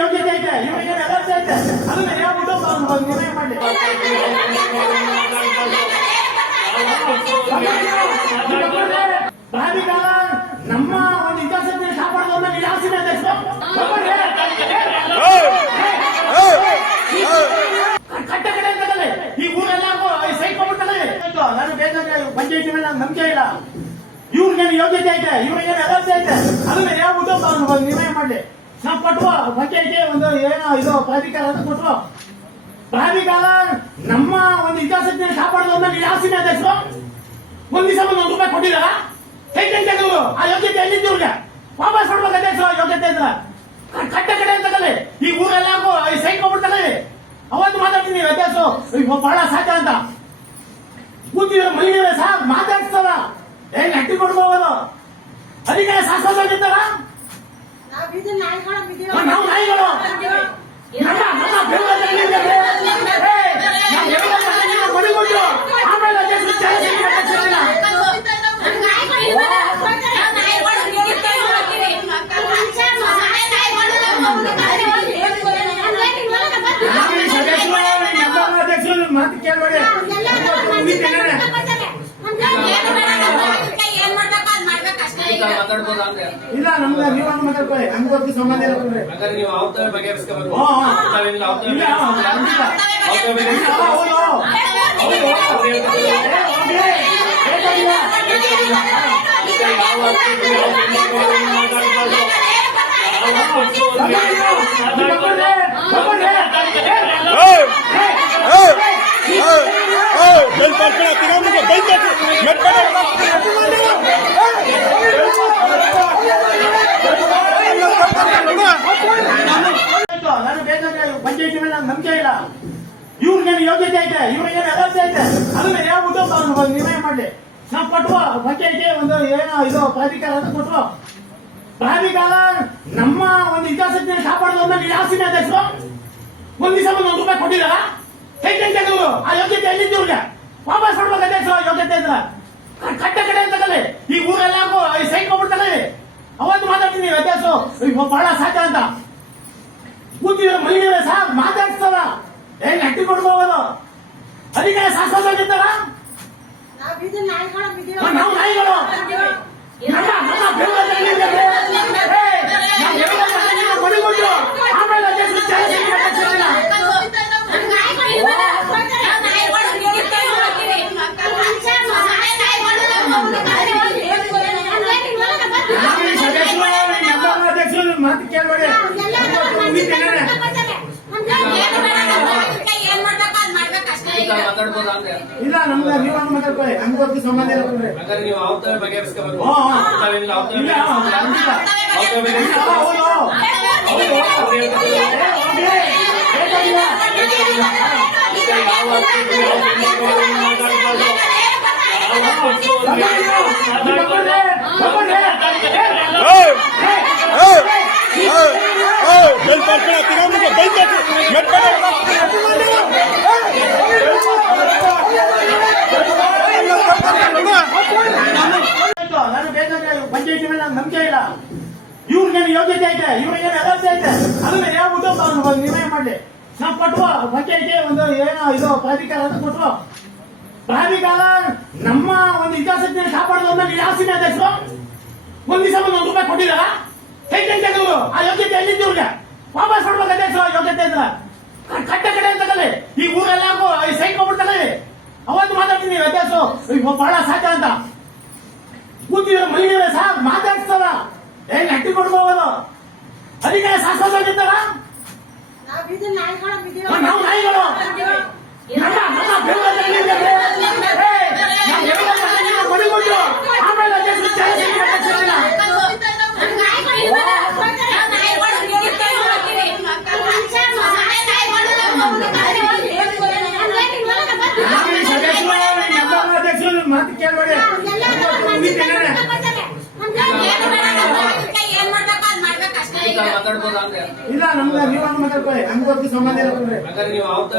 ಯೋಗ್ಯತೆ ಐತೆ ಇವರಿಗೆ ವ್ಯವಸ್ಥೆ ಐತೆ ಅದನ್ನ ಹೇಳ್ಬಿಟ್ಟು ಅವ್ರು ನಿರ್ಣಯ ಮಾಡಿ ನಮ್ಮ ಒಂದು ಹಿತಾಸಕ್ತಿ ಕಾಪಾಡೋದನ್ನ ಕಡೆ. ಈ ಊರೆಲ್ಲ ಆಯ್ತು, ನಾನು ಬೇಕಾದ್ರೆ ಪಂಚಾಯತಿ ಮೇಲೆ ನಂಗೆ ನಂಬಿಕೆ ಇಲ್ಲ. ಇವ್ರಿಗೆ ಯೋಗ್ಯತೆ ಐತೆ ಇವ್ರಿಗೆ ಅಗತ್ಯ ಐತೆ ಅದನ್ನ ಹೇಳ್ಬಿಟ್ಟು ಅವ್ರು ನಿರ್ಣಯ ಮಾಡಿ ನಾವು ಕೊಟ್ವು ಪಂಚಾಯತಿ ಒಂದು ಏನೋ ಇದು ಪ್ರಾಧಿಕಾರ ಅಂತ ಕೊಟ್ವು ಪ್ರಾಧಿಕಾರ ನಮ್ಮ ಒಂದು ಹಿತಾಸಕ್ತಿ ಕಾಪಾಡೋದು ಅಂದ್ರೆ ಯಾವ ಸೀಮೆ ಅಧ್ಯಕ್ಷರು? ಒಂದ್ ದಿವಸ ಒಂದು ರೂಪಾಯಿ ಕೊಟ್ಟಿಲ್ಲ ಹೇಗೆ ಆ ಯೋಗ್ಯತೆ ಎಲ್ಲಿದ್ದು ಇವ್ರಿಗೆ? ವಾಪಸ್ ಕೊಡ್ಬೇಕು ಅಧ್ಯಕ್ಷರು ಯೋಗ್ಯತೆ ಇದ್ರ ಕಟ್ಟ ಕಡೆ ಅಂತ ಕಲೆ ಈ ಊರೆಲ್ಲ ಈ ಸೈಟ್ ಕೊಟ್ಬಿಡ್ತಾರೆ ಅವತ್ತು ಮಾತಾಡ್ತೀನಿ ಅಧ್ಯಕ್ಷ ಬಹಳ ಸಾಕ ಅಂತ. ಕೂತಿರೋ ಮಹಿಳೆ ಸಾರ್ ಮಾತಾಡ್ತಾರ ಹೆಂಗ್ ಹಟ್ಟಿ ಕೊಡ್ಬೋದು ಅದಕ್ಕೆ ಶಾಸಕರಾಗಿದ್ದಾರ ನಾವು ಬೀದಿ ನಾಯಿಗಳ ಬೀದಿ ನಾವು ನಾಯಿಗಳು ನಮ್ಮ ನಮ್ಮ ಬೆಂಗಳೂರಲ್ಲಿ ಇದ್ದಾರೆ. ಏ, ನಮ್ಮ ಬೆಂಗಳೂರಲ್ಲಿ ಮಡಿಗೊಂಡು ಆಮೇಲೆ ಅಧ್ಯಕ್ಷರು ಚಾರಿತ್ರಿಕ ಅಧ್ಯಕ್ಷರನ್ನ ನಾವು ಈ ಸದಸ್ಯರು, ಈ ನಮ್ಮ ಅಧ್ಯಕ್ಷರು ಮಾತು ಕೇಳಬೇಡಿ ಮಾತಾಡ್ಬೋದಾ ಅಂದ್ರೆ ಇಲ್ಲ ನಮ್ಗೆ ನೀವು ಹಂಗ ಮಾತಾಡ್ಕೊಳ್ಳಿ ಹಂಗ ಅದಕ್ಕೆ ಸಂಬಂಧ ಇಲ್ಲ ಬಿಡ್ರಿ. ಹಾಗಾದ್ರೆ ನೀವು ಅವತ್ತೇ ಬಗೆಹರಿಸ್ಕೋಬೇಕು ಹಾ, ಇಲ್ಲ, ನಾನು ಬೇಕಾದ್ರೆ ಪಂಚಾಯತಿ ಮೇಲೆ ನಂಗೆ ನಂಬಿಕೆ ಇಲ್ಲ ಇವ್ರಿಗೆ ಯೋಗ್ಯತೆ ಐತೆ ಇವ್ರಿಗೆ ಅಗತ್ಯ ಐತೆ. ಅದನ್ನ ಹೇಳ್ಬಿಟ್ಟು ಅವ್ರು ನಿರ್ಣಯ ಮಾಡಿ ನಾವು ಕೊಟ್ವು ಪಂಚಾಯತಿ ಒಂದು ಏನೋ ಇದು ಪ್ರಾಧಿಕಾರ ಅಂತ ಕೊಟ್ಟರು ಪ್ರಾಧಿಕಾರ ನಮ್ಮ ಒಂದು ಹಿತಾಸಕ್ತಿ ಕಾಪಾಡೋದನ್ನ ನೀವು ಯಾವ ಸೀಮೆ ಅಧ್ಯಕ್ಷರು? ಒಂದ್ ದಿವಸ ಒಂದು ರೂಪಾಯಿ ಕೊಟ್ಟಿಲ್ಲ ಹೇಗೆ ತೆಗೆದು ಆ ಯೋಗ್ಯತೆ ಎಲ್ಲಿದ್ದು ಇವ್ರಿಗೆ? ವಾಪಸ್ ಕೊಡ್ಬೇಕು ಅಧ್ಯಕ್ಷರು ಯೋಗ್ಯತೆ ಇದ್ರ ಕಟ್ಟ ಕಡೆ ಅಂತ ಕಲೆ ಈ ಊರೆಲ್ಲ ಸೈಟ್ ಕೊಟ್ಬಿಡ್ತಾರೆ ಅವತ್ತು ಮಾತಾಡ್ತೀನಿ ಅಧ್ಯಕ್ಷರು. ಬಹಳ ಸಾಕ ಅಂತ. ಕೂತಿರೋ ಮಹಿಳೆಯರ ಸಾರ್ ಮಾತಾಡ್ತಾರ. ಹೆಂಗ್ ಅಟ್ಟಿ ಕೊಡ್ಬೋದು ಅದಕ್ಕೆ ಶಾಸಕರಾಗಿದ್ದಾರ ನಾವು ನಾಯಿಗಳು ನಮ್ಮ ನಮ್ಮ ಬೆಂಗಳೂರಲ್ಲಿ ಇದ್ದಾರೆ. ಏ, ನಮ್ಮ ಬೆಂಗಳೂರಲ್ಲಿ ಮಡಿಗೊಂಡು ಆಮೇಲೆ ಅಧ್ಯಕ್ಷರು ಚಾರಿತ್ರಿಕ ಅಧ್ಯಕ್ಷರನ್ನ ನಾವು ಈ ಸದಸ್ಯರು, ಈ ನಮ್ಮ ಅಧ್ಯಕ್ಷರು ಮಾತು ಕೇಳಬೇಡಿ ಈಗ ಮಾತಾಡ್ಬೋದಾ ಅಂದ್ರೆ ಇಲ್ಲ ನಮ್ಗೆ ನೀವು ಹಂಗ ಮಾತಾಡ್ಕೊಳ್ಳಿ ಹಂಗ ಅದಕ್ಕೆ ಸಂಬಂಧ ಇಲ್ಲ ಬಿಡ್ರಿ. ಹಾಗಾದ್ರೆ ನೀವು ಅವತ್ತೇ ಬಗೆಹರಿಸ್ಕೋಬೇಕು ಹಾ, ಹಾ. ನಾವೇನಿಲ್ಲ ಅವತ್ತೇ ಇಲ್ಲ, ಬಗೆಹರಿಸ್ಕೋಬೇಕು. ಹಂಗಿಲ್ಲ. ಅವತ್ತೇ ಬಗೆಹರಿಸ್ಕೋಬೇಕು. ಹೌದು. ಆಯ್ತು, ನಾನು ಬೇಕಾದ್ರೆ ಪಂಚಾಯತಿ ಮೇಲೆ ನಂಗೆ ನಂಬಿಕೆ ಇಲ್ಲ ಇವ್ರಿಗೆ ಯೋಗ್ಯತೆ ಐತೆ? ಇವ್ರಿಗೇನು ವ್ಯವಸ್ಥೆ ಐತೆ? ಅದನ್ನ ಯಾವ ಅವ್ರು ನಿರ್ಣಯ ಮಾಡಲಿ. ನಾವು ಕೊಟ್ವು ಪಂಚಾಯತಿ ಒಂದು ಏನೋ ಇದು ಪ್ರಾಧಿಕಾರ ಅಂತ ಕೊಟ್ಟು ಪ್ರಾಧಿಕಾರ ನಮ್ಮ ಒಂದು ಹಿತಾಸಕ್ತಿ ಕಾಪಾಡೋದು ಅಂದ್ರೆ ಯಾವ ಸೀಮೆ ಅಧ್ಯಕ್ಷರು? ಒಂದ್ ದಿವಸ ಒಂದು ರೂಪಾಯಿ ಕೊಟ್ಟಿದಾರ ಹೇಗೆ ತೆಗೆದು ಆ ಯೋಗ್ಯತೆ ಎಲ್ಲಿದ್ದು ಇವ್ರಿಗೆ? ವಾಪಸ್ ಕೊಡ್ಬೇಕು ಅಧ್ಯಕ್ಷ ಯೋಗ್ಯತೆ ಇದ್ರ ಕಟ್ಟ ಕಡೆ ಅಂತ ತಗೊಳ್ಳಿ. ಈ ಊರೆಲ್ಲ ಈ ಸೈಟ್ ಹೋಗ್ಬಿಡ್ತಾರೆ ಅವತ್ತು ಮಾತಾಡ್ತೀನಿ ವ್ಯತ್ಯಾಸ ಬಹಳ ಸಾಕ ಅಂತ. ಕೂತಿರೋ ಮಹಿಳೆಯರ ಸಹ ಮಾತಾಡ್ತಾರ ಹೇಗೆ ಹಟ್ಟಿ ಕೊಡ್ಬೋದು ಅದಕ್ಕೆ ಶಾಸಕರಾಗಿದ್ದಾರ ನಾವು ಬೀದಿ ನಾಯಿಗಳ ಬೀದಿ ನಾವು ನಾಯಿಗಳು ನಮ್ಮ ನಮ್ಮ ಬೆಂಗಳೂರಲ್ಲಿ ಇದ್ದಾರೆ. ಏ, ನಮ್ಮ ಬೆಂಗಳೂರಲ್ಲಿ ಮಡಿಗೊಂಡು ಆಮೇಲೆ ಅಧ್ಯಕ್ಷರು ಚಾರಿತ್ರಿಕ ಅಧ್ಯಕ್ಷರನ್ನ ನಾವು ಈ ಸದಸ್ಯರು, ಈ ನಮ್ಮ ಅಧ್ಯಕ್ಷರು ಮಾತು ಕೇಳಬೇಡಿ ಈಗ ಮಾತಾಡ್ಬೋದಾ ಅಂದ್ರೆ ಇಲ್ಲ ನಮ್ಗೆ ನೀವು ಹಂಗ ಮಾತಾಡ್ಕೊಳ್ಳಿ ಹಂಗ ಅದಕ್ಕೆ ಸಂಬಂಧ ಇಲ್ಲ ಬಿಡ್ರಿ. ಹಾಗಾದ್ರೆ ನೀವು ಅವತ್ತೇ